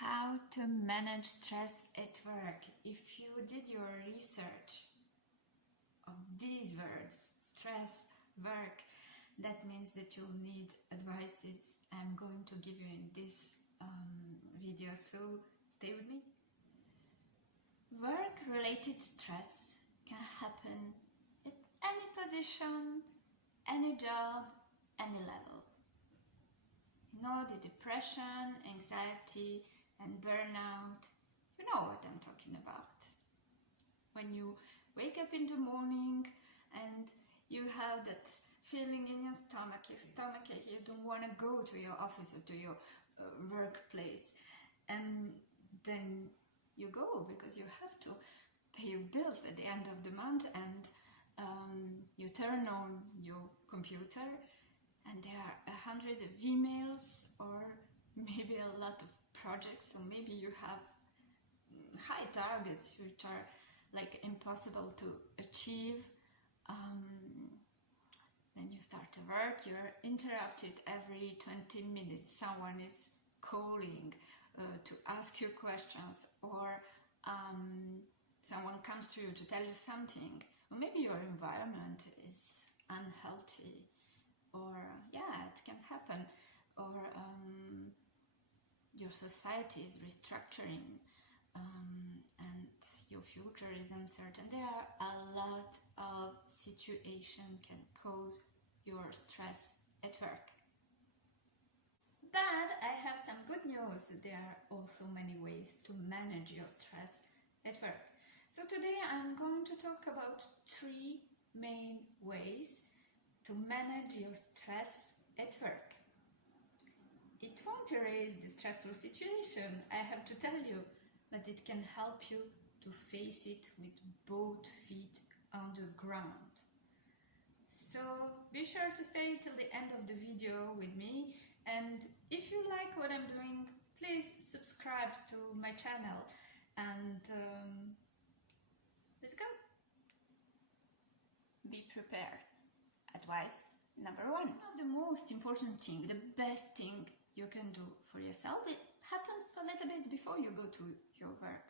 How to manage stress at work. If you did your research of these words, stress, work, that means that you'll need advices I'm going to give you in this video, so stay with me. Work-related stress can happen at any position, any job, any level. You know, the depression, anxiety and burnout, you know what I'm talking about. When you wake up in the morning and you have that feeling in your stomach ache, you don't want to go to your office or to your workplace, and then you go because you have to pay your bills at the end of the month, and you turn on your computer and there are 100 emails or maybe a lot of projects, or maybe you have high targets which are like impossible to achieve. Then you start to work, you're interrupted every 20 minutes. Someone is calling to ask you questions, or someone comes to you to tell you something, or maybe your environment is unhealthy, or yeah, it can happen, or your society is restructuring and your future is uncertain. There are a lot of situations can cause your stress at work. But I have some good news. There are also many ways to manage your stress at work. So today I'm going to talk about 3 main ways to manage your stress at work. It won't erase the stressful situation, I have to tell you, but it can help you to face it with both feet on the ground. So be sure to stay till the end of the video with me, and if you like what I'm doing, please subscribe to my channel, and let's go! Be prepared. Advice number 1. One of the most important thing, the best thing you can do for yourself, it happens a little bit before you go to your work.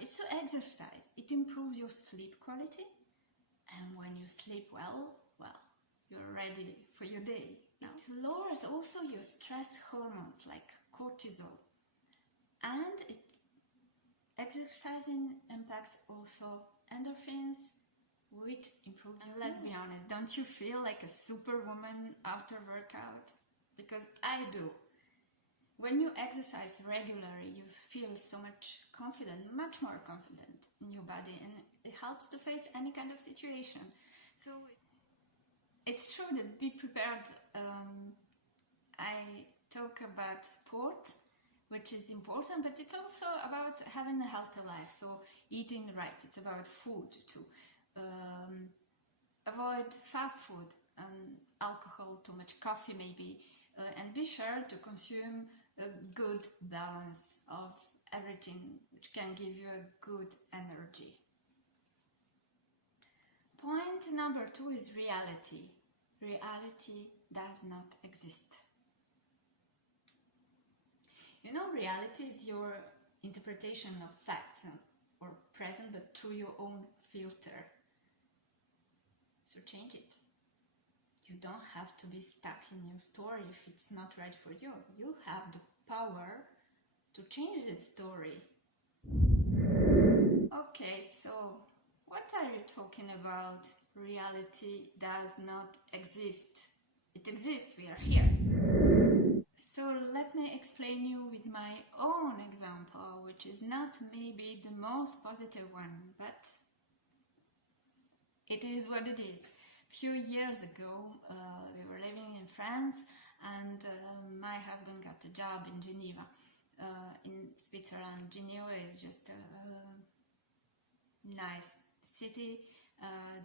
It's to exercise. It improves your sleep quality, and when you sleep well, you're ready for your day. Now, it lowers also your stress hormones like cortisol, and exercising impacts also endorphins, which improve. And let's be honest, don't you feel like a superwoman after workouts? Because I do. When you exercise regularly, you feel so much confident, much more confident in your body, and it helps to face any kind of situation. So it's true that be prepared. I talk about sport, which is important, but it's also about having a healthy life. So eating right, it's about food too. Avoid fast food and alcohol, too much coffee maybe, and be sure to consume a good balance of everything which can give you a good energy. Point number 2 is reality. Reality does not exist. You know, reality is your interpretation of facts or present, but through your own filter. So change it. You don't have to be stuck in your story if it's not right for you. You have the power to change that story. Okay, so what are you talking about? Reality does not exist. It exists, we are here. So let me explain you with my own example, which is not maybe the most positive one, but it is what it is. Few years ago, we were living in France, and my husband got a job in Geneva, in Switzerland. Geneva is just a nice city.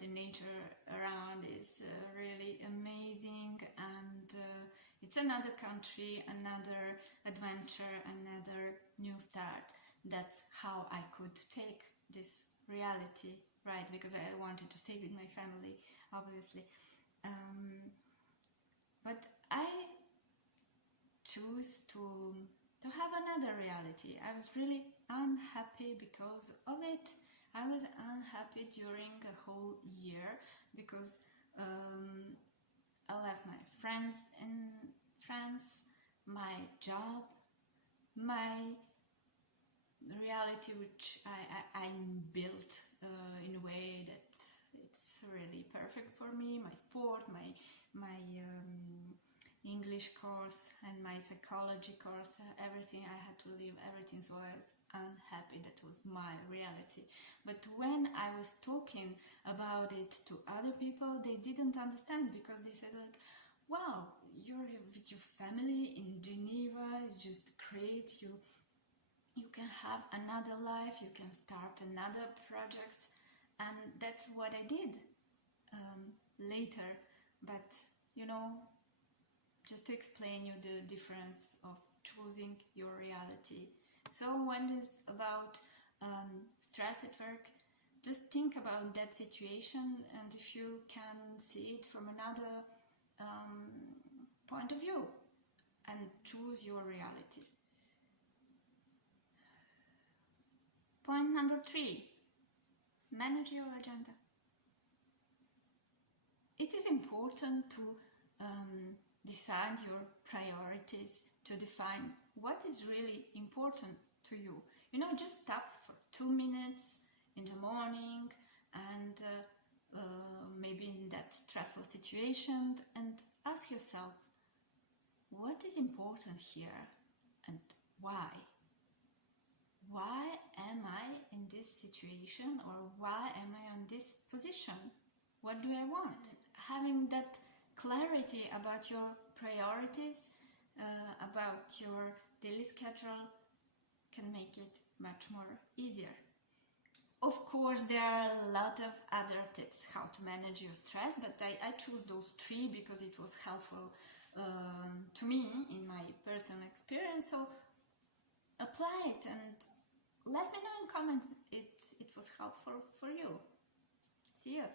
The nature around is really amazing, and it's another country, another adventure, another new start. That's how I could take this reality, right? Because I wanted to stay with my family, obviously. But I choose to to have another reality. I was really unhappy because of it. I was unhappy during a whole year because I left my friends in France, my job, my reality which I built in a way that it's really perfect for me, my sport, my English course and my psychology course, everything I had to leave, everything, so I was unhappy. That was my reality. But when I was talking about it to other people, they didn't understand, because they said like, wow, you're with your family in Geneva, it's just great, you can have another life, you can start another project. And that's what I did later. But you know, just to explain you the difference of choosing your reality. So when it's about stress at work, just think about that situation, and if you can see it from another point of view, and choose your reality. Point number 3, manage your agenda. It is important to decide your priorities, to define what is really important to you. You know, just stop for 2 minutes in the morning and maybe in that stressful situation, and ask yourself, what is important here and why? Why am I in this situation, or why am I on this position? What do I want? Having that clarity about your priorities, about your daily schedule, can make it much more easier. Of course, there are a lot of other tips how to manage your stress, but I choose those 3 because it was helpful to me in my personal experience. So apply it and let me know in comments if it was helpful for you. See you.